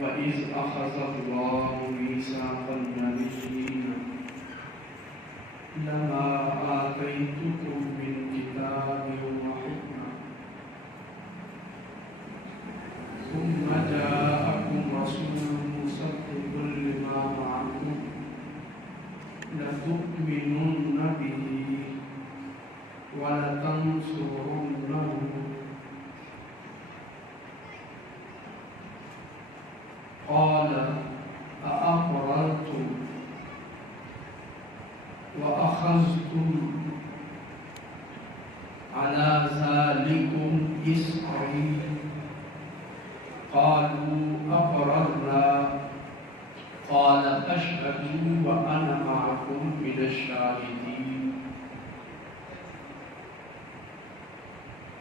وَإِذْ أَخَذَ اللَّهُ مِيثَاقَ النَّبِيِّينَ لَمَا آتَيْتُكُم مِّن كِتَابٍ وَحِكْمَةٍ ثُمَّ جَاءَكُمْ رَسُولٌ مُّصَدِّقٌ لِّمَا مَعَكُمْ لَتُؤْمِنُنَّ بِهِ وَلَتَنصُرُنَّهُ قال أأقررتم وأخذتم على ذلكم إصري قالوا أقررنا قال فاشهدوا وأنا معكم من الشاهدين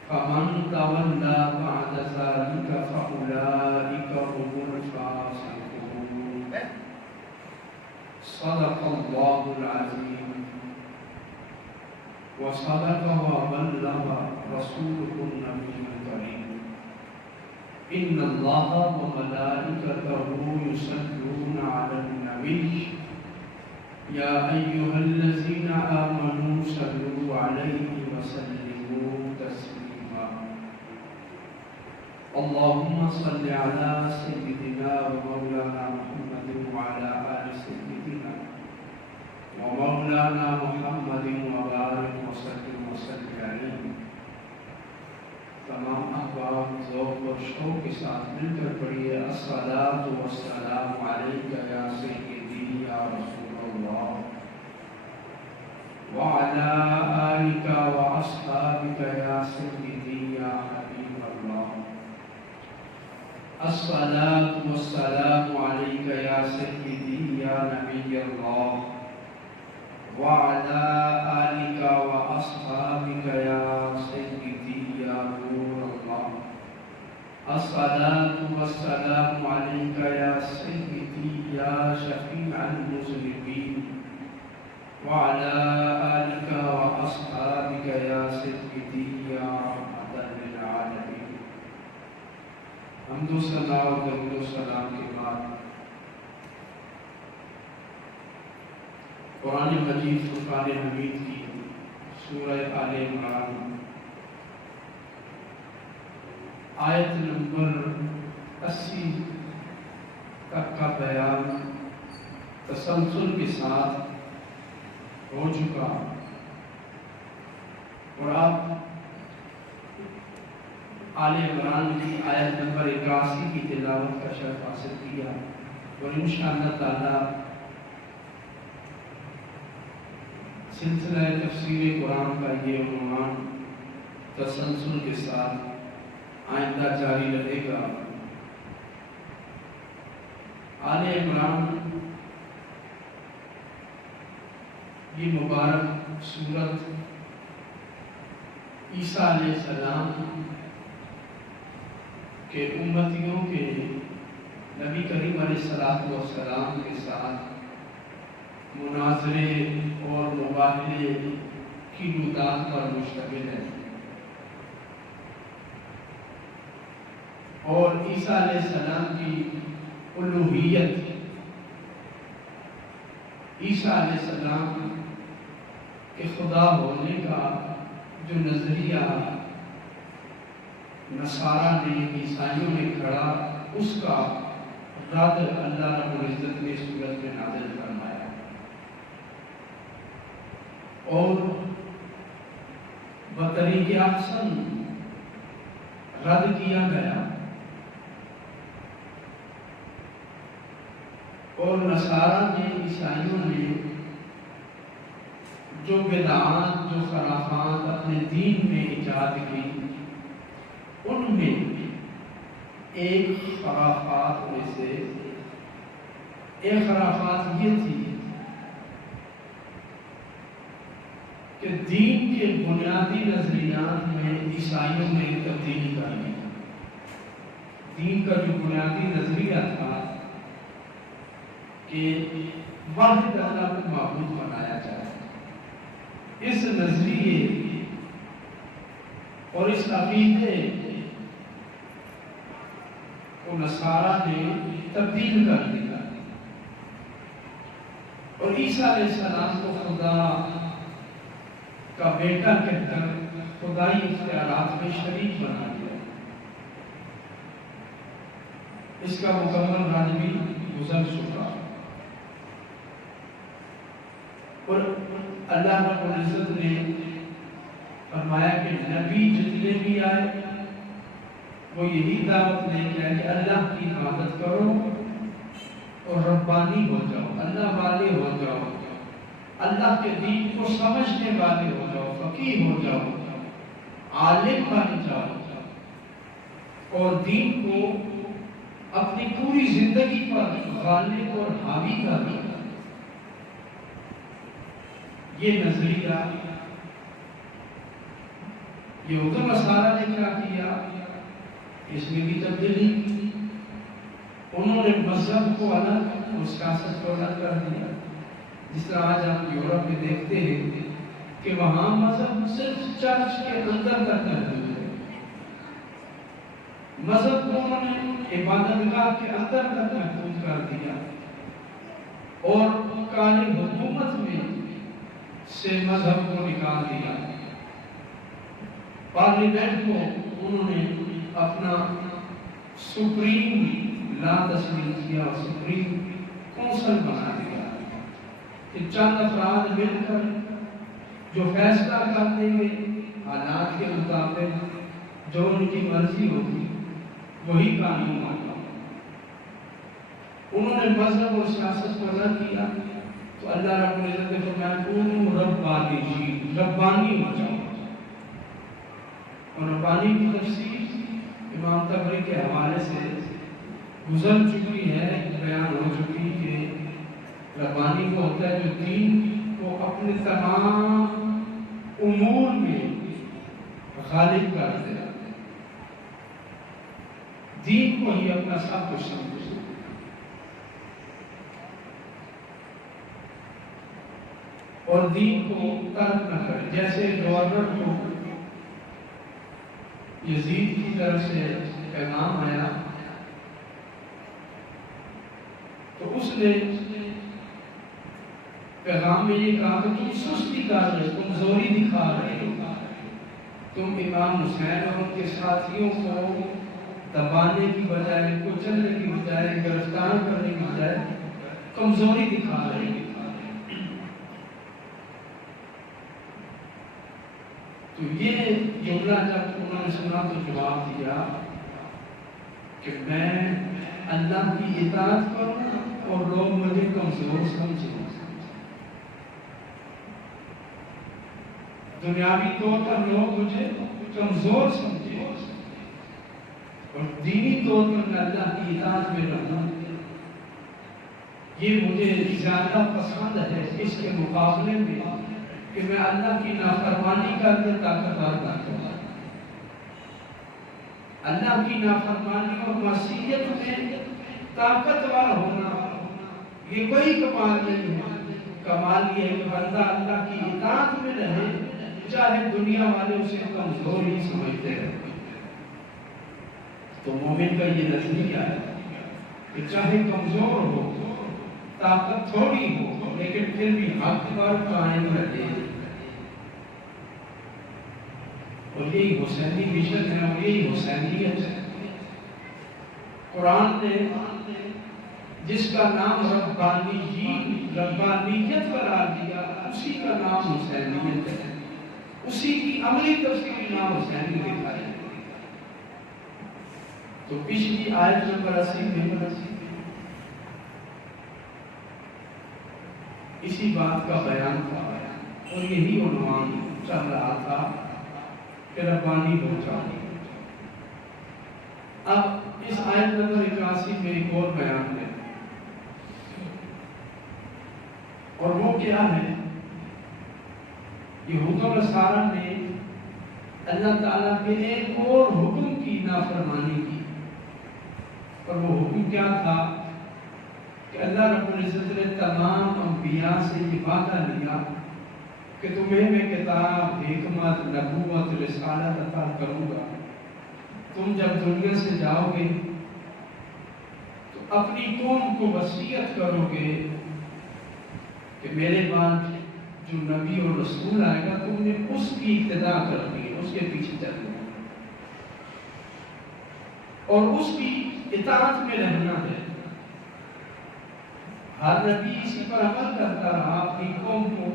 فمن تولى بعد ذلك فأولئك هم الفاسقون صدق الله العظيم وصدق وبلغ رسوله النبي الكريم إن الله وملائكته يصلون على النبي يا أيها الذين آمنوا صلوا عليه وسلموا تسليما اللهم صل على سيدنا ومولانا محمد وعلى آل سيدنا ومولانا محمد وبارك وسلم عليه تمام احباب ذوق و شوق کے ساتھ مل کر پڑھیے الصلاۃ والسلام علیک یا سیدی یا رسول اللہ وعلى آلك وأصحابك يا سيدي يا حبيب الله الصلاة والسلام عليك يا سيدي يا نبي الله وعلى آلك وأصحابك يا سيدي يا نور الله الصلاة والسلام عليك يا سيدي يا شفيع المذنبين وعلى آلك وأصحابك يا سيدي يا رحمة للعالمين حمد و ثنا و درود و سلام کے بعد قرآن مجید فرقان حمید کی سورہ آل عمران آیت نمبر 80 تک کا بیان تسلسل کے ساتھ ہو چکا اور آپ آل عمران کی آیت نمبر 81 کی تلاوت کا شرف حاصل کیا اور انشاءاللہ تعالی سلسلہ تفسیر قرآن کا یہ عنوان تسلسل کے ساتھ آئندہ جاری رہے گا۔ آل عمران یہ مبارک سورت عیسیٰ علیہ السلام کے امتیوں کے نبی کریم علیہ السلام کے ساتھ مناظرے اور مباحثے کی نوعات پر مشتمل ہے اور عیسیٰ علیہ السلام کی الوہیت، عیسیٰ علیہ السلام کہ خدا ہونے کا جو نظریہ نصارہ نے عیسائیوں نے کھڑا، اس کا رد اللہ رب العزت نے سورت میں نازل فرمایا اور بطریق احسن رد کیا گیا اور نصارہ نے عیسائیوں نے جو بدعات جو خرافات اپنے دین میں ایجاد کی، ان میں ایک خرافات میں سے ایک خرافات یہ تھی کہ دین کے بنیادی نظریات میں عیسائیوں نے تبدیلی کر لی۔ دین کا جو بنیادی نظریہ تھا کہ واحد اللہ کو معبود بنایا جائے، اس نظریے اور اس عقیدے کو نصارہ نے تبدیل کر دیا، اور عیسیٰ علیہ السلام کو خدا کا بیٹا کہہ کر خدائی اختیارات میں شریک بنا دیا۔ اس کا مکمل راج بھی گزر چکا، اور اللہ رب العزت نے فرمایا کہ نبی جتنے بھی آئے وہ یہی دعوت لے کے آئے کہ اللہ کی عبادت کرو اور ربانی ہو جاؤ، اللہ والے ہو جاؤ، اللہ کے دین کو سمجھنے والے ہو جاؤ، فقیہ ہو جاؤ، عالم بن جاؤ، اور دین کو اپنی پوری زندگی پر غالب اور حاوی کر دو۔ یہ نظریہ یہود و نصارہ نے کیا کیا، اس میں بھی تبدیلی کی۔ انہوں نے مذہب کو الگ اور سیاست کو الگ کر دیا۔ جس طرح آج ہم یورپ میں دیکھتے ہیں کہ وہاں مذہب صرف چرچ کے اندر تک محدود ہے، مذہب کو انہوں نے عبادت گاہ کے اندر تک محدود کر دیا، اور قائم حکومت میں سے مذہب کو نکال دیا۔ پارلیمنٹ کو انہوں نے اپنا سپریم لا تسلیم کیا، سپریم کونسل بنا دیا کہ چند افراد مل کر جو فیصلہ کر دیں گے حالات کے مطابق، جو ان کی مرضی ہوگی وہی قانون ہوگا۔ انہوں نے مذہب اور سیاست کو نہ کیا تو اللہ رب العزت نے فرمایا کونوا ربانیین، ربانی ہو جاؤ۔ اور ربانی کی تفسیر امام طبری کے حوالے سے گزر چکی ہے، بیان ہو چکی کہ ربانی وہ ہوتا ہے جو دین کو اپنے تمام امور میں غالب کر دے، دین کو ہی اپنا سب کچھ سمجھے، اور دین کو ترک نہ کرے۔ جیسے گورنر کو یزید کی طرف سے پیغام آیا تو اس نے پیغام میں یہ کہا کہ تم سستی کر رہے، کمزوری دکھا رہے، تم امام حسین اور ان کے ساتھیوں کو دبانے کی بجائے، کچلنے کی بجائے، گرفتار کرنے کی بجائے کمزوری دکھا رہے۔ تو یہ جملہ جب انہوں نے سنا تو جواب دیا کہ میں اللہ کی اطاعت کروں اور لوگ مجھے کمزور سمجھیں، دنیاوی طور پر لوگ مجھے کمزور سمجھیں، اور دینی طور پر میں اللہ کی اطاعت میں رہوں، یہ مجھے زیادہ پسند ہے اس کے مقابلے میں کہ میں اللہ کی نافرمانی کر کے طاقتور بن جاؤں۔ اللہ کی نافرمانی اور معصیت میں طاقتور ہونا یہ کوئی کمال نہیں ہے، کمال یہ ہے کہ بندہ اللہ کی اطاعت میں رہے چاہے دنیا والے اسے کمزور ہی سمجھتے ہیں۔ تو مومن کا یہ نظریہ ہے کہ چاہے کمزور ہو، طاقت تھوڑی ہو، لیکن پھر بھی حق پر قائم رہے، اور یہی حسینی مشن ہے، اور یہی حسینیت ہے۔ قرآن نے جس کا نام ربانیت قرار دیا اسی کا نام حسینیت ہے، اسی کی عملی تفسیر نام حسینی لکھا ہے۔ تو پچھلی آیت نمبر 80 میں اسی بات کا بیان تھا، اور یہی عنوان چل رہا تھا کہ ربانی ہو جاؤ۔ اب اس آیت نمبر 81 میں ایک اور بیان ہے، اور وہ کیا ہے؟ یہود و نصارہ نے اللہ تعالیٰ کے ایک اور حکم کی نافرمانی کی، اور وہ حکم کیا تھا کہ اللہ رب العزت نے تمام انبیاء سے یہ وعدہ لیا کہ تمہیں میں کتاب، حکمت، نبوت، رسالت عطا کروں گا۔ تم جب دنیا سے جاؤ گے تو اپنی قوم کو وصیت کرو گے کہ میرے بعد جو نبی اور رسول آئے گا تم نے اس کی ابتدا کرنی ہے، اس کے پیچھے چلنا ہے اور اس کی اطاعت میں رہنا ہے۔ ہر نبی اسی پر عمل کرتا رہا، اپنی قوم کو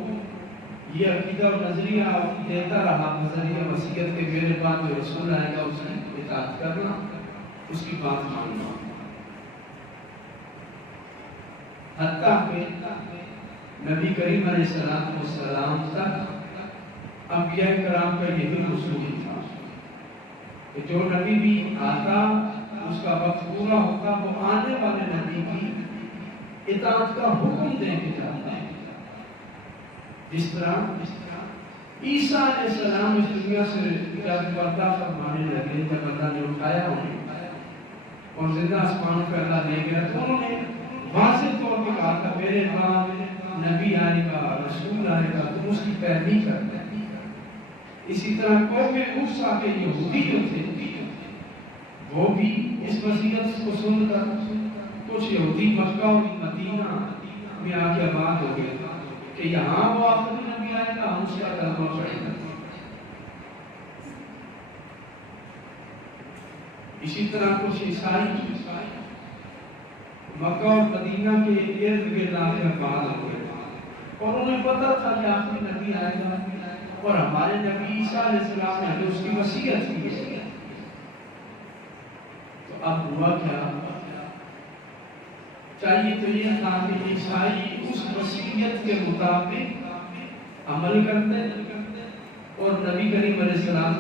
یہ عقیدہ اور نظریہ دیتا رہا بذریعہ وصیت کے میرے بعد جو رسول آئے گا اس کی اطاعت کرنا، اس کی بات ماننا، حتیٰ کہ نبی کریم علیہ السلام تک انبیاء کرام کا یہی اصول تھا کہ جو نبی بھی آتا اس کا وقت پورا ہوتا، وہ آنے والے نبی کی اطاعت کا حکم دے کے جاتا ہے۔ جس طرح عیسیٰ علیہ السلام اس دنیا سے جب پردہ فرمانے لگے، جب اللہ نے اٹھایا انہیں اور زندہ آسمانوں پہ اللہ لے گیا، تو انہوں نے واضح طور پہ کہا تھا میرے بعد نبی آئے گا، رسول آئے گا، تم اس کی پیروی کرنا۔ اسی طرح قوم موسیٰ کے یہودی جو تھے وہ بھی اس وصیت کو سن کر کچھ یہودی مکہ اور مدینہ میں آ کے آباد ہو گئے کہ یہاں وہ آخری نبی آئے گا، ہم اس کا کلمہ پڑھیں گے۔ اسی طرح کچھ عیسائی مکہ اور مدینہ کے ارد گرد آ کے آباد ہو گئے اور انہیں پتہ تھا کہ آخری نبی آئے گا اور ہمارے نبی عیسیٰ علیہ السلام نے اس کی وصیت کی ہے۔ تو اب ہوا کیا؟ چاہیے تو یہ تھا کہ عیسائی اس وصیت کے مطابق عمل کرتے اور نبی کریم علیہ السلام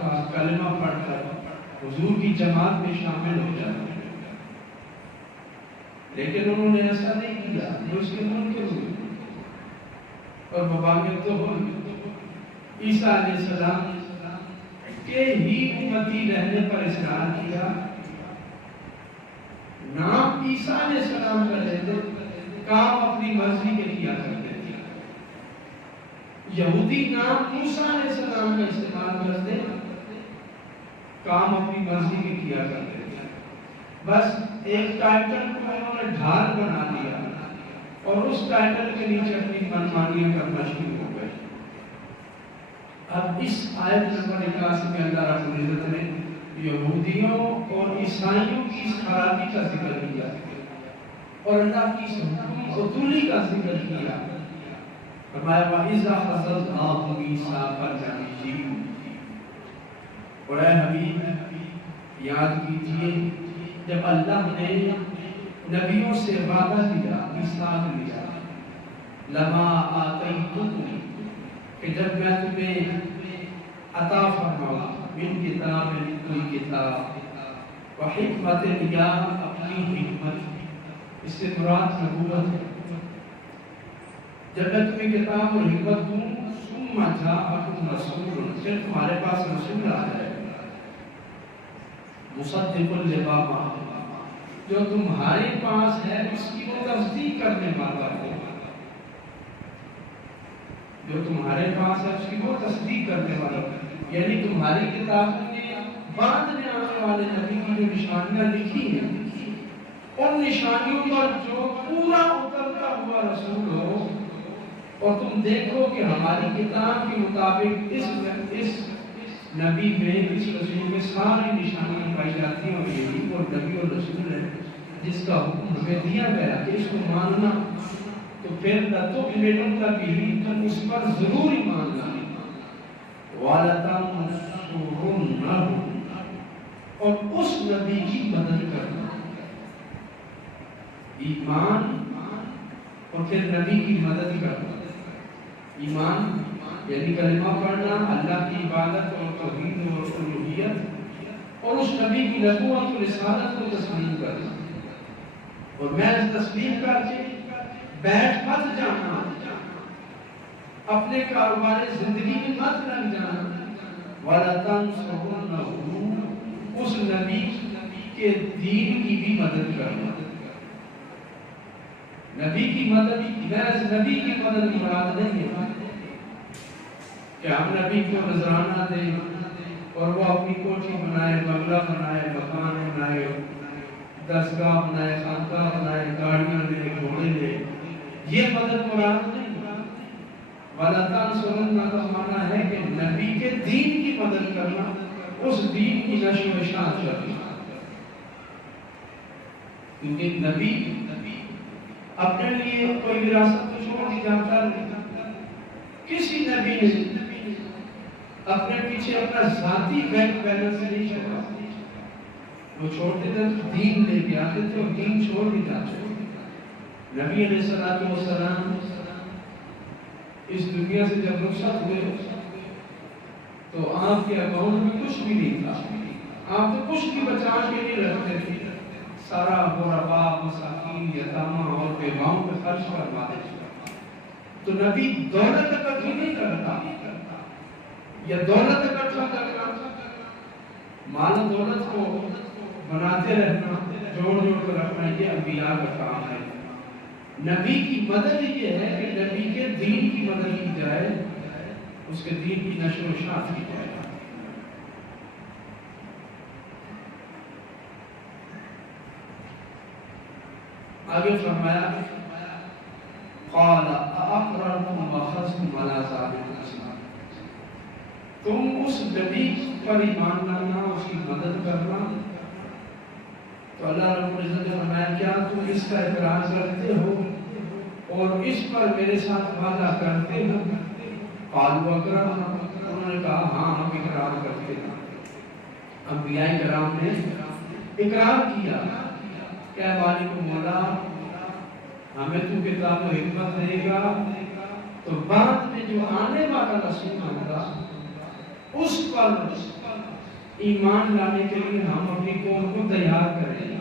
کا کلمہ پڑھ کر حضور کی جماعت میں شامل ہو جاتے، لیکن انہوں نے ایسا نہیں کیا، وہ اس کے منکر ہوئے اور مباغت تو ہوئی۔ عیسیٰ علیہ السلام کے ہی امتی رہنے پر اصرار کیا، نام عیسیٰ علیہ السلام کا لیتے، کام اپنی مرضی کے کیا کرتے تھے۔ یہودی نام موسیٰ علیہ السلام کا استعمال کرتے، کام اپنی مرضی کے کیا کرتے تھے۔ بس ایک ٹائٹل کو انہوں نے ڈھال بنا دیا اور اس ٹائٹل کے نیچے اپنی منمانیاں کرنا شروع ہو گئے۔ اب اس آیت نمبر 81 میں اللہ رب العزت نے یہودیوں اور عیسائیوں کی اس خرابی کا ذکر کیا اور اللہ کی اس حکم عدولی کا ذکر کیا۔ فرمایا وَإِذَا أَخَذْنَا مِيثَاقَ النَّبِيِّينَ، اور اے حبیب یاد کیجئے جب اللہ نے نبیوں سے وعدہ لیا، میثاق لیا، لما آتیتکم، کہ جب میں تمہیں عطا فرماؤں من کتاب کوئی کتاب و حکمت یا اپنی حکمت، اس سے مراد نبوت ہے، جب میں تمہیں کتاب اور حکمت دوں، ثم جاءکم رسول، پھر تمہارے پاس رسول آ جائے مصدق لما معکم، جو تمہارے پاس ہے اس کی وہ تصدیق کرنے والا ہے، جو تمہارے پاس ہے اس کی وہ تصدیق کرنے والا ہے، یعنی تمہاری کتاب میں بعد میں آنے والے نبی کی جو نشانیاں لکھی ہیں ان نشانیوں پر جو پورا اترتا ہوا رسول ہو، اور تم دیکھو کہ ہماری کتاب کے مطابق اس نبی میں، اس رسول میں ساری نشانیاں پائی جاتی ہیں اور یہی وہ نبی اور رسول ہے جس کا حکم ہمیں دیا گیا کہ اس کو ماننا، تو پھر لَتُؤْمِنُنَّ بِهِ، تم اس پر ضرور ایمان لانا، وَلَتَنْصُرُنَّهُ، اور اس نبی کی مدد کرنا، ایمان اور پھر نبی کی مدد کرنا۔ ایمان یعنی کلمہ پڑھنا، اللہ کی عبادت اور توحید اور الوہیت، اور اس نبی کی نبوت اور رسالت کو تسلیم کرنا، اور محض تسلیم کر کے بیٹھ مت جانا، اپنے کاروبار زندگی میں مت لگ جانا، وَلَتَنْصُرُنَّهُ، اس نبی کے دین کی بھی مدد کرنا۔ نبی کی مدد، محض نبی کی مدد مراد نہیں ہے کہ ہم نبی کو نذرانہ دیں اور وہ اپنی کوٹھی بنائے، بنگلہ بنائے، مکان بنائے، دستگاہ بنائے، خانقاہ بنائے، گاڑیاں لے، گھوڑے لے، یہ مدد مراد نہیں۔ وَلَا تَنْصُرُنَّ کا معنی ہے کہ نبی کے دین کی مدد کرنا، اس دین کی نشر و اشاعت کرنا، کیونکہ نبی اپنے لیے کوئی وراثت تو چھوڑ نہیں جاتا نہیں۔ کسی نبی نے اپنے پیچھے اپنا ذاتی بینک بیلنس نہیں چھوڑا، وہ چھوڑتے تھے دین لے کے آتے تھے اور دین چھوڑ نہیں جاتے۔ نبی علیہ السلام اس دنیا سے جب رخصت ہوئے تو آپ کے اکاؤنٹ میں کچھ بھی نہیں تھا، آپ تو کچھ بھی بچا کے نہیں رکھتے تھے، سارا غربا، مساکین، یتامہ اور بیواؤں پہ خرچ کروا دیتے۔ تو نبی دولت اکٹھی نہیں کرتا، یا دولت اکٹھا کرنا، مال و دولت کو بناتے رہنا، جوڑ جوڑ کر رکھنا، یہ انبیاء کا کام ہے۔ نبی کی مدد یہ ہے کہ نبی کے دین کی مدد کی جائے، اس کے دین کی نشر و اشاعت کی جائے۔ آگے فرمایا قال اقررتم واخذتم على ذلكم اسرا، تم اس نبی پر ایمان لانا، اس کی مدد کرنا، تو اللہ رب العزت نے فرمایا کیا تم اس کا اقرار کرتے ہو اور اس پر میرے ساتھ وعدہ کرتے ہو؟ قالوا اقررنا، انہوں نے کہا ہاں ہم اقرار کرتے ہیں۔ انبیاء کرام نے اقرار کیا، کیا مالک مولا ہمیں تو کتاب و حکمت دے گا تو بعد میں جو آنے والا رسول ہوگا اس پر ایمان لانے کے لیے ہم اپنی قوم کو تیار کریں گے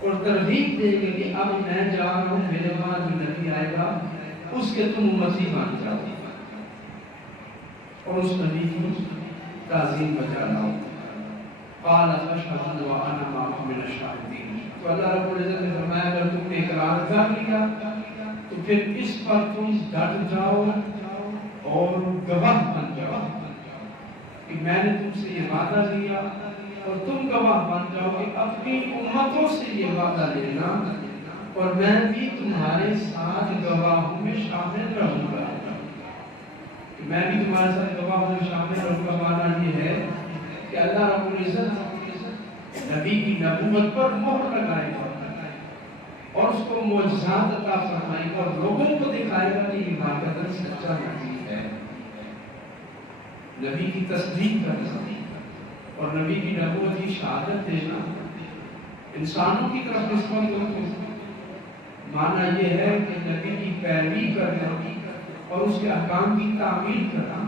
اور ترغیب دیں گے کہ اب میں جا رہا ہوں، میرے بعد جو نبی آئے گا اس کے تم امتی بن جاؤ اور اس نبی کی تعظیم بجا لاؤ۔ قال فاشهدوا وانا معكم من الشاهدين، تو اللہ رب العزت نے فرمایا اگر تم نے اقرار کر لیا تو پھر اس پر تم ڈٹ جاؤ اور گواہ بن جاؤ کہ میں نے تم سے یہ وعدہ لیا، اور تم گواہ بن جاؤ کہ اپنی امتوں سے یہ وعدہ لینا اور میں بھی تمہارے ساتھ گواہوں میں شامل رہوں گا، کہ میں بھی تمہارے ساتھ گواہوں میں شامل رہوں گا۔ معنی یہ ہے کہ اللہ رب العزت نبی کی نبوت پر مہر لگائے گا اور اس کو معجزات عطا فرمائے گا اور لوگوں کو دکھائے گا کہ یہ واقعتاً سچا نبی ہے۔ نبی کی تصدیق کرنا اور نبی کی نبوت کی شہادت دینا انسانوں کی طرف نسبت کو معنی یہ ہے کہ نبی کی پیروی کرنا اور اس کے احکام کی تعمیل کرنا،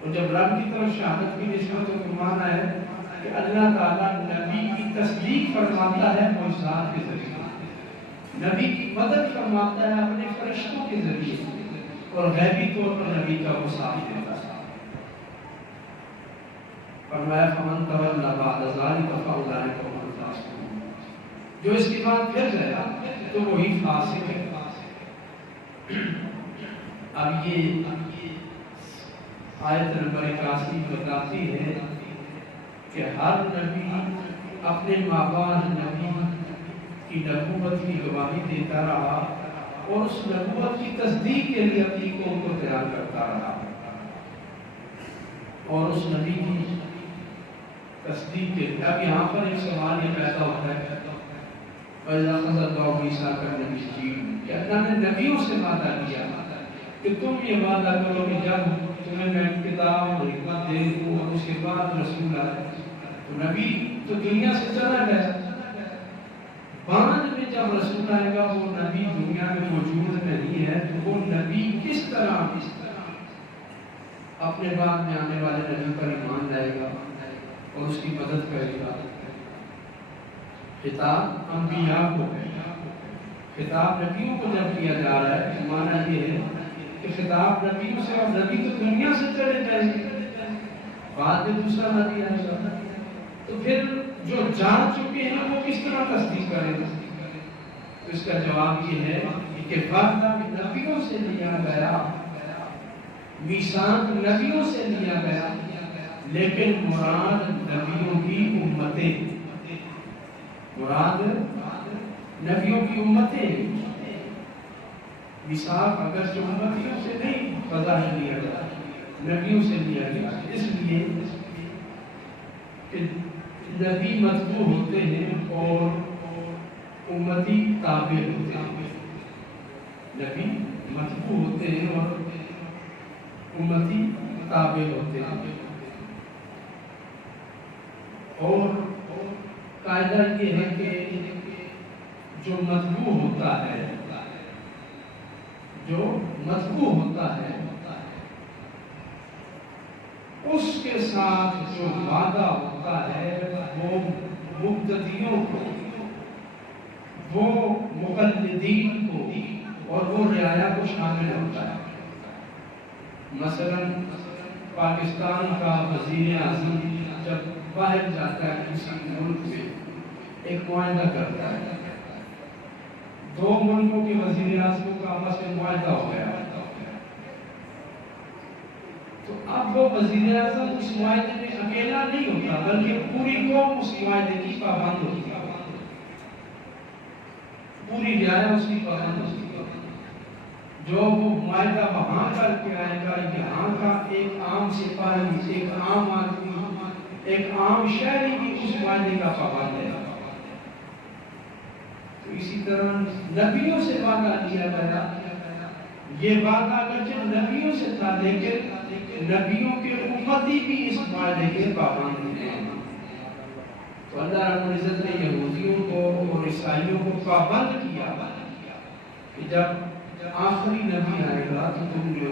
اور جب رب کی طرف شہادت کی نسبت کو معنی ہے کہ اللہ تعالیٰ نبی کی تصدیق فرماتا ہے معجزات کے ذریعے، نبی کی مدد فرماتا ہے اپنے فرشتوں کے ذریعے، اور غیبی طور پر نبی کا وہ ساتھ دیتا ہے۔ فرمایا فمن تولی بعد ذلک فاولئک هم الفاسقون، جو اس کے بعد پھر گیا تو وہی فاسق ہے۔ اب یہ آیت نمبر 81 بتاتی ہے کہ ہر نبی اپنے مابعد نبی کی نبوت کی گواہی دیتا رہا اور اس نبوت کی تصدیق کے لیے اپنی قوم کو تیار کرتا رہا، اور اس نبی کی تصدیق کے لیے اب یہاں پر ایک سوال یہ پیدا ہوتا ہے وَإِذَا أَخَذَ اللَّهُ مِيثَاقَ النَّبِيِّينَ، کہ اللہ نے نبیوں سے وعدہ کیا کہ تم یہ وعدہ کرو کہ جب تمہیں میں کتاب اور حکمت دے دوں اور اس کے بعد رسول آئے، تو نبی تو دنیا سے چلا گیا، بعد میں جب رسول آئے گا وہ نبی دنیا میں موجود نہیں ہے، تو وہ نبی کس طرح اپنے بعد میں آنے والے نبی پر ایمان لائے گا اور اس کی مدد کرے گا۔ خطاب انبیاء کو ہے، خطاب نبیوں کو جب کیا جا رہا ہے تو معنی یہ ہے کہ خطاب نبیوں سے، اور نبی تو دنیا سے چلے جائیں گے، بعد میں دوسرا نبی آئے گا، تو پھر جو جان چکے ہیں وہ کس طرح تصدیق کریں گے؟ تو اس کا جواب یہ ہے کہ وعدہ نبیوں سے لیا گیا، میثاق نبیوں سے لیا گیا، لیکن مراد نبیوں کی امتیں، مراد نبیوں کی امتیں، میثاق اگرچہ امتیوں سے نہیں بظاہر لیا گیا، نبیوں سے لیا گیا، اس لیے کہ نبی متبوع ہوتے ہیں اور امتی تابع ہوتے ہیں۔ نبی متبوع ہوتے ہیں اور امتی تابع ہوتے ہیں۔ اور قاعدہ یہ ہے کہ جو متبوع ہوتا ہے، جو متبوع ہوتا ہے، اس کے ساتھ جو وعدہ ہوتا ہے وہ مقتدیوں کو، وہ مقلدین کو اور وہ رعایا کو شامل ہوتا ہے۔ مثلا پاکستان کا وزیر اعظم جب باہر جاتا ہے کسی ملک میں، ایک معاہدہ کرتا ہے، دو ملکوں کے وزیر اعظموں کا آپس میں معاہدہ ہو گیا، تو اب وہ وزیر اعظم اس معاہدے میں اکیلا نہیں ہوتا بلکہ پوری قوم اس معاہدے کی پابند ہوتی ہے، پوری رعایا اس کی پابند ہوتی ہے۔ جو وہ معاہدہ وہاں کر کے آئے گا، یہاں کا ایک عام سپاہی، ایک عام آدمی، ایک عام شہری بھی اس معاہدے کا پابند ہے۔ تو اسی طرح نبیوں سے وعدہ لیا گیا، یہ وعدہ اگرچہ نبیوں سے تھا لیکن نبیوں کے امتی بھی اس وعدے کے پابند ہیں۔ تو اللہ رب العزت نے یہودیوں کو اور عیسائیوں کو پابند کیا کہ جب آخری نبی آئے گا تو تم نے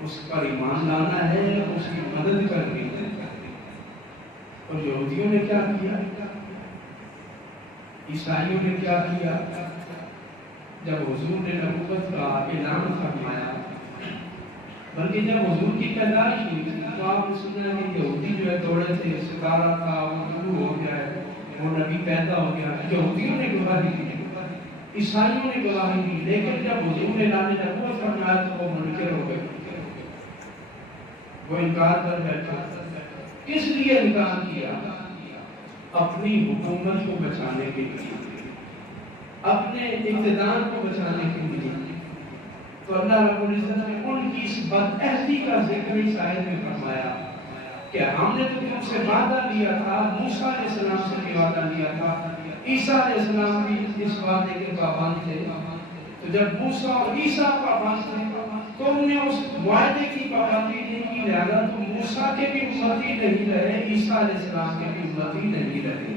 اس پر ایمان لانا ہے، اس کی مدد کرنی ہے۔ اور یہودیوں نے کیا کیا، عیسائیوں نے کیا کیا؟ جب حضور نے نبوت کا اعلان فرمایا، بلکہ جب حضور کی پیدائش ہوئی تو آپ نے سنا کہ یہودی جو ہے دوڑے تھے، ستارہ تھا، وہ طلوع ہو گیا ہے، وہ نبی پیدا ہو گیا۔ یہودیوں نے گواہی دی، عیسائیوں نے گواہی دی، لیکن جب حضور نے اعلان نبوت فرمایا تو وہ منکر ہو گئے، وہ انکار کر بیٹھے۔ کس لیے انکار کیا؟ اپنی حکومت کو بچانے کے لیے، اپنے اقتدار کو بچانے کے لیے۔ تو اللہ رب العزت نے ان کی اس بدعہدی کا ذکر اس آیت میں فرمایا کہ ہم نے تو تم سے وعدہ لیا تھا، موسیٰ علیہ السلام سے بھی وعدہ لیا تھا، عیسیٰ علیہ السلام بھی اس وعدے کے پابند تھے۔ تو جب موسیٰ اور عیسیٰ پابند تھے تم نے اس وعدے کی پابندی نہیں کی، لہذا تم موسیٰ کے بھی امتی نہیں رہے، عیسیٰ علیہ السلام کے بھی امتی نہیں رہے۔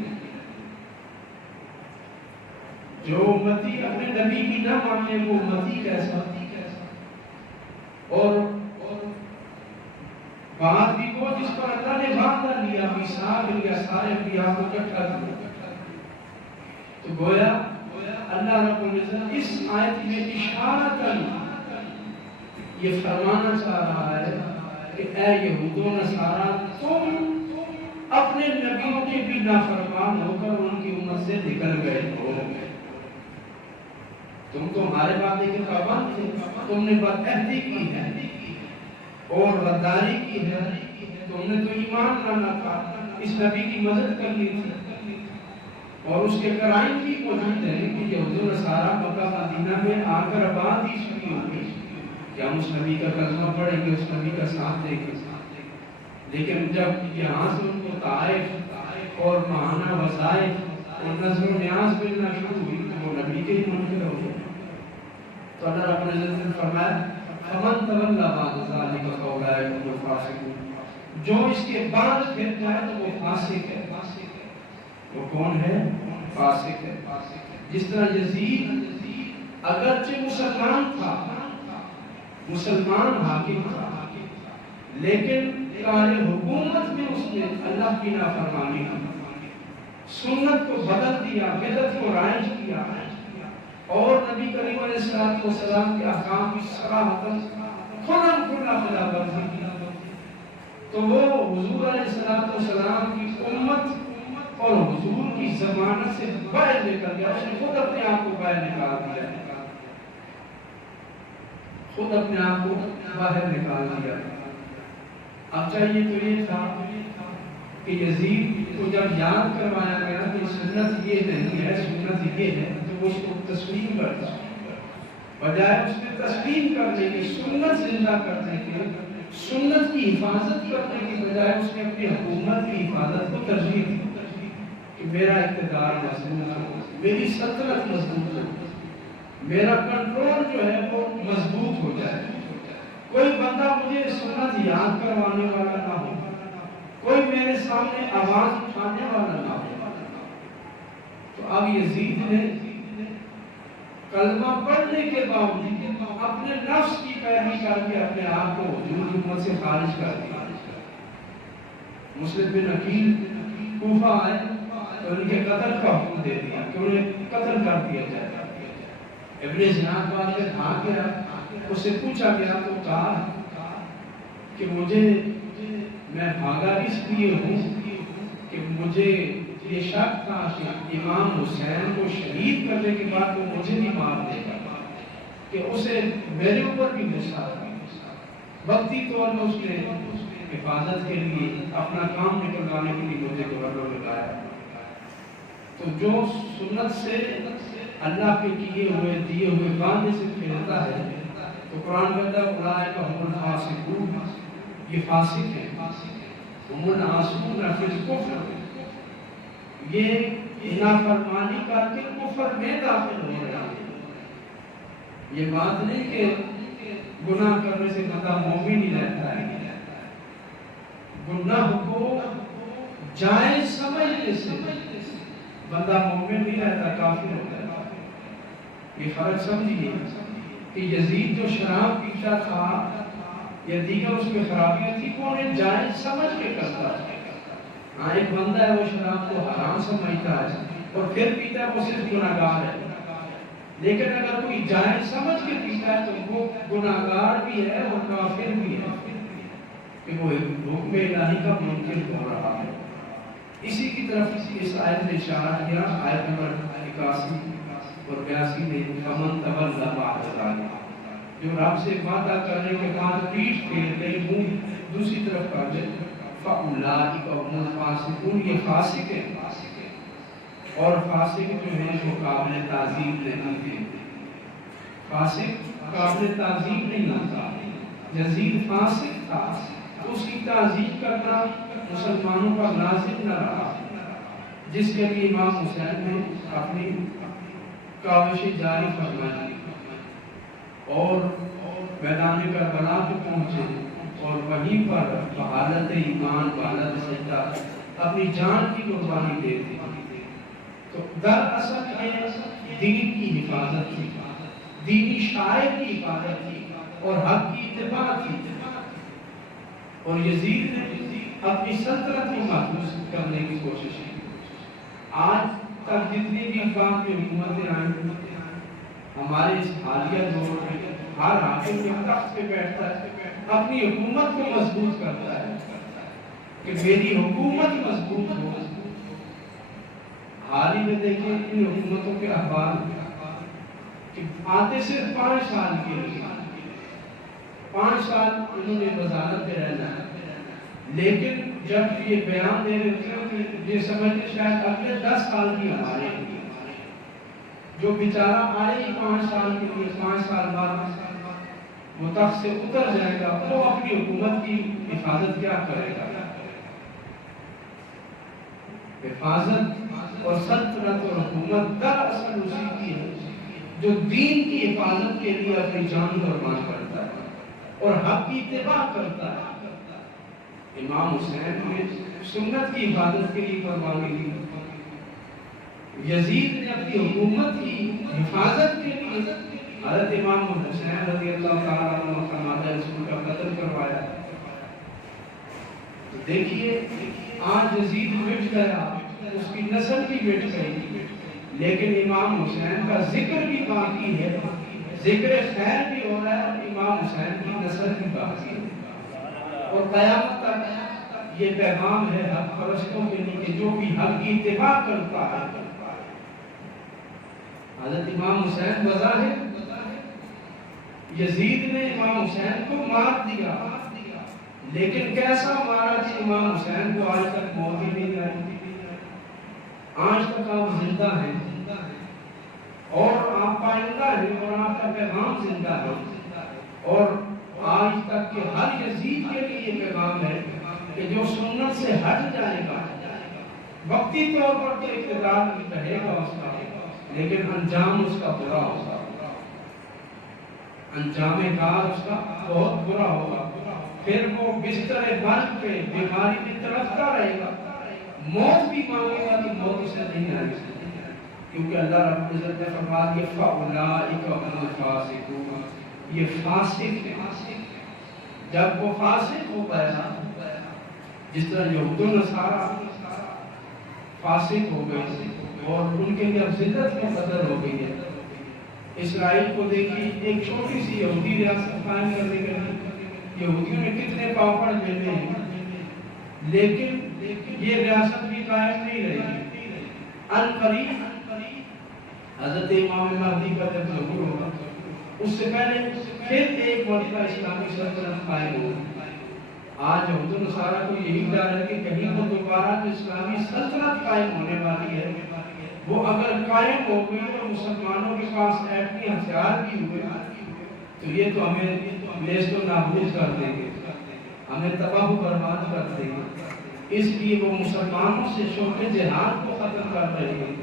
جو امتی اپنے نبی کی نہ مانے وہ امتی کیسا؟ اور بات بھی وہ جس پر اللہ نے وعدہ لیا، میثاق لیا، سارے انبیاء کو اکٹھا کیا۔ تو گویا اللہ رب العزت اس آیت میں اشارتاً یہ فرمانا چاہ رہا ہے کہ اے یہود و نصارا، تم اپنے نبیوں کے بھی نافرمان ہو کر ان کی امت سے نکل گئے ہو۔ تم تو ہمارے وعدے کے پابند تھے، تم نے بدعہدی کی ہے اور غداری کی ہے، تم نے تو ایمان لانا تھا، اس نبی کی مدد کرنی تھی۔ اور اس کے قرائن بھی موجود ہیں کہ یہود و نصارا مکہ مدینہ میں آ کر آباد ہی شروع ہوئی کہ ہم اس نبی کا کلمہ پڑھیں گے، اس نبی کا ساتھ دیں گے۔ لیکن جب یہاں سے ان کو طائف اور ماہانہ وظائف اور نظر و نیاز ملنا شروع ہوئی تو وہ نبی کے ہی منکر ہو گئے۔ تو اللہ رب العزت نے فرمایا فمن تولی بعد ذلک فاولئک هم الفاسقون، جو اس کے بعد پھر جائے تو وہ فاسق ہے۔ وہ کون ہے؟ فاسق ہے۔ جس طرح یزید اگرچہ مسلمان تھا، مسلمان حاکم تھا، لیکن کار حکومت میں اس نے اللہ کی نافرمانی کی، سنت کو بدل دیا، بدعت کو رائج کیا اور نبی کریم علیہ السلام کے احکام کی صراحتاً کھلم کھلا خلاف ورزی کی، تو وہ حضور علیہ السلام کی امت اور حضور کی ضمانت سے باہر نکل گیا۔ اس نے خود اپنے آپ کو باہر نکال دیا، خود اپنے آپ کو باہر نکال دیا۔ اب چاہیے تو یہ تھا کہ یزید کو جب یاد کروایا گیا کہ سنت یہ نہیں ہے، سنت یہ ہے، تو وہ اس کو تسلیم کرتا ہے، بجائے اس نے تسلیم کرنے کے، سنت زندہ کرنے کے، سنت کی حفاظت کرنے کی بجائے اس نے اپنی حکومت کی حفاظت کو ترجیح دی کہ میرا اقتدار مضبوط ہو، میری سلطنت مضبوط ہو، میرا کنٹرول جو ہے وہ مضبوط ہو جائے، کوئی بندہ مجھے سنت یاد کروانے والا نہ ہو، کوئی میرے سامنے آواز اٹھانے والا نہ ہو۔ تو اب یزید نے کلمہ پڑھنے کے باوجود اپنے نفس کی پیروی کر کے اپنے آپ کو حضور کی امت سے خارج کر دیا۔ مسلم بن عقیل کوفہ آئے تو ان کے قتل کا حکم دے دیا کہ انہیں قتل کر دیا جائے۔ ابن زیاد بات سے بھاگ گیا، اس سے پوچھا گیا تو کہا کہ میں بھاگا اس لیے ہوں کہ مجھے یہ شک تھا کہ امام حسین کو شہید کرنے کے بعد وہ مجھے بھی مار دے گا، کہ اسے میرے اوپر بھی غصہ تھا۔ وقتی طور پر اس نے حفاظت کے لیے اپنا کام نکلوانے کے لیے مجھے گورنر لگایا۔ تو جو سنت سے اللہ کے کیے ہوئے دیے ہوئے وعدے سے پھرتا ہے تو قرآن کہتا ہے اولئک هم الفاسقون، یہ فاسق ہیں، هم العاصون فی الکفر، یہ نافرمانی کر کے کفر میں داخل ہو رہا ہے۔ یہ بات نہیں کہ گناہ کرنے سے بندہ مومن ہی رہتا ہے، گناہ کو جائز سمجھنے سے بندہ مومن نہیں رہتا، کافر ہوتا ہے۔ یہ فرق سمجھیے کہ یزید جو شراب پیتا تھا یا دیگر اس میں خرابیاں تھی وہ انہیں جائز سمجھ کے کرتا ہے۔ ہاں ایک بندہ ہے وہ شراب کو حرام سمجھتا ہے اور پھر پیتا ہے، وہ صرف گناہگار ہے، لیکن اگر کوئی جائز سمجھ کے پیتا ہے تو وہ گناہگار بھی ہے اور کافر بھی ہے، کہ وہ حکم الہی کا منکر ہو رہا ہے۔ اسی کی طرف اس آیت نے اشارہ کیا، آیت نمبر 81 اور 82 میں فمن تولی بعد ذلک، جو رب سے وعدہ کرنے کے بعد پیٹھ پھیر لے، منہ دوسری طرف کر لے، فاولئک هم الفاسقون، یہ فاسق ہے، اور فاسق جو ہے وہ قابل تعظیم نہیں ہے، فاسق قابل تعظیم نہیں ہوتا۔ یزید فاسق تھا، اس کی تعظیم کرنا مسلمانوں کا لازم نہ رہا، جس کے لیے امام حسین نے اپنی کاوش جاری فرمائی اور میدان کربلا کو پہنچے اور وہیں پر بحالت ایمان، بحالت سجدہ اپنی جان کی قربانی دے دی۔ تو دراصل یہ دین کی حفاظت تھی، دینی شاعر کی حفاظت تھی اور حق کی اتباع تھی، اور یزید نے اپنی سلطنت کو محفوظ کرنے کی کوشش کی۔ آج تک جتنی بھی اسلام کی حکومتیں آئیں، ہمارے اس حالیہ دور میں ہر حاکم کے تخت پہ بیٹھتا ہے، اپنی حکومت کو مضبوط کرتا ہے کہ میری حکومت مضبوط ہو۔ حال ہی میں دیکھیں ان حکومتوں کے احوال کہ آتے صرف 5 سال کے لیے، 5 سال انہوں نے وزارت پہ رہنا ہے، لیکن جب یہ بیان دے رہے تھے کہ یہ سمجھتے شاید اگلے 10 سال کی ہمارے لیے، جو بیچارہ آئے ہی 5 سال کے لیے، 5 سال بعد وہ تخت سے اتر جائے گا، وہ اپنی حکومت کی حفاظت کیا کرے گا؟ حفاظت اور سلطنت اور حکومت دراصل اسی کی ہے جو دین کی حفاظت کے لیے اپنی جان قربان کرتا ہے اور حق کی اتباع کرتا ہے۔ امام حسین نے سنت کی حفاظت کے لیے قربانی دی، یزید نے اپنی حکومت کی حفاظت کے لیے حضرت امام حسین رضی اللہ تعالیٰ عنہ کا مادہ رسول کا قتل کروایا۔ تو دیکھیے آج یزید مٹ گیا، اس کی نسل بھی مٹ گئی، لیکن امام حسین کا ذکر بھی باقی ہے، ذکر خیر بھی ہو رہا ہے، امام حسین کی نسل بھی باقی ہے، اور قیامت تک یہ پیغام ہے حق پرستوں کے لیے کہ جو بھی حق کی اتباع کرتا ہے۔ حضرت امام حسین بظاہر یزید نے امام حسین کو مار دیا، لیکن کیسا مارا کہ امام حسین کو آج تک موت ہی نہیں آئی۔ آج تک آپ زندہ ہیں اور آپ پائندہ ہیں اور آپ کا پیغام زندہ ہے، اور آج تک کے ہر یزید کے لیے یہ پیغام ہے کہ جو سنت سے ہٹ جائے گا وقتی طور پر تو اقتدار رہے گا اس کا، لیکن انجام اس کا برا ہوگا، انجام کار اس کا بہت برا ہوگا۔ پھر وہ بستر مرگ پہ بیماری میں تڑپتا رہے گا، موت بھی مانگے گا کہ موت اسے نہیں آئے گی، کیونکہ اللہ رب العزت نے فرمایا کہ فَأُولَٰئِکَ هُمُ الْفَاسِقُونَ، یہ فاسق ہے۔ جب وہ فاسق ہو گیا، جس طرح یہود و نصارہ فاسق ہو گئے اور ان کے لیے اب ذلت میں بدل ہو گئی ہے۔ اسرائیل کو دیکھیے، ایک چھوٹی سی یہودی ریاست قائم کرنے کے لیے یہودیوں نے کتنے پاپڑ جھیلے ہیں، لیکن یہ ریاست بھی قائم نہیں رہی۔ عنقریب حضرت امام مہدی کا جب ظہور ہوگا، اس سے پہلے پھر ایک مرتبہ اسلامی سلطنت قائم ہوگی۔ آج یہود و نصارہ کو یہی ڈر ہے کہ کہیں وہ دوبارہ جو اسلامی سلطنت قائم ہونے والی ہے وہ اگر قائم ہو گئی اور مسلمانوں کے پاس ایٹمی ہتھیار بھی ہوئے تو یہ تو ہمیں نیست و نابود کر دیں گے، ہمیں تباہ و برباد کر دیں گے۔ اس لیے وہ مسلمانوں سے شوق جہاد کو ختم کر رہے ہیں،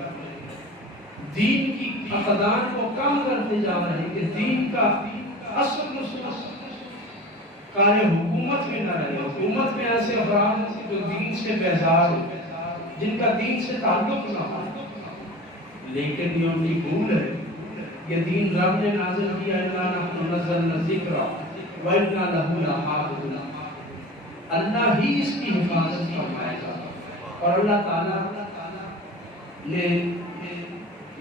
دین کی اقدار کو کم کرتے جا رہے ہیں کہ دین کا اصل نصوص کار حکومت میں نہ رہے۔ حکومت میں ایسے افراد جو دین سے بیزار ہو، جن کا دین سے تعلق نہ ہو، لیکن یہ ان کی بھول ہے۔ یہ دین رب نے نازل کیا، اِنَّا نَحْنُ نَزَّلْنَا الذِّکْرَ وَإِنَّا لَهُ لَحَافِظُونَ، اللہ ہی اس کی حفاظت فرمائے گا۔ اور اللہ تعالیٰ نے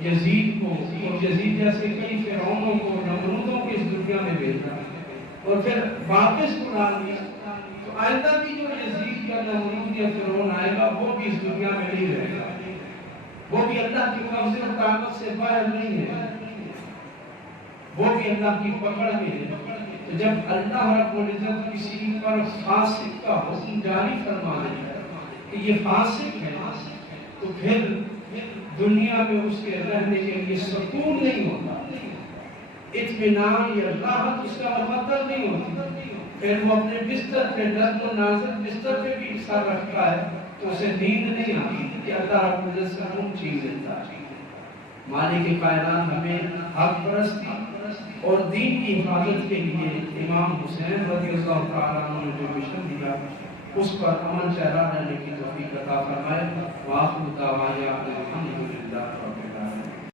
یزید کو اور یزید جیسے کئی فرعونوں کو، نمرودوں کو اس دنیا میں بھیجا اور پھر واپس اڑا لیا، تو آئندہ بھی جو یزید یا نمرود یا فرعون آئے گا وہ بھی اس دنیا میں نہیں رہے گا، وہ بھی اللہ کی قبضے اور طاقت سے باہر نہیں ہے، وہ بھی اللہ کی پکڑ میں ہے۔ تو جب اللہ رب العزت کسی پر فاسق کا حکم جاری فرما دے کہ یہ فاسق ہے، تو پھر دنیا میں اس کے رہنے کے لیے سکون نہیں ہوتا، اطمینان یا راحت اس کا مقدر نہیں ہوتی۔ پھر وہ اپنے بستر پہ نرم و نازک بستر پہ بھی سر رکھتا ہے تو اسے نیند نہیں آتی کہ اللہ رب العزت سکون چیز دیتا ہے۔ مالک کائنات ہمیں حق پرستی اور دین کی حفاظت کے لیے امام حسین رضی اللہ تعالیٰ عنہ نے جو مشن دیا اس پر عمل چلا رہنے کی توفیق عطا فرمائے۔ وآخر دعوانا الحمدللہ۔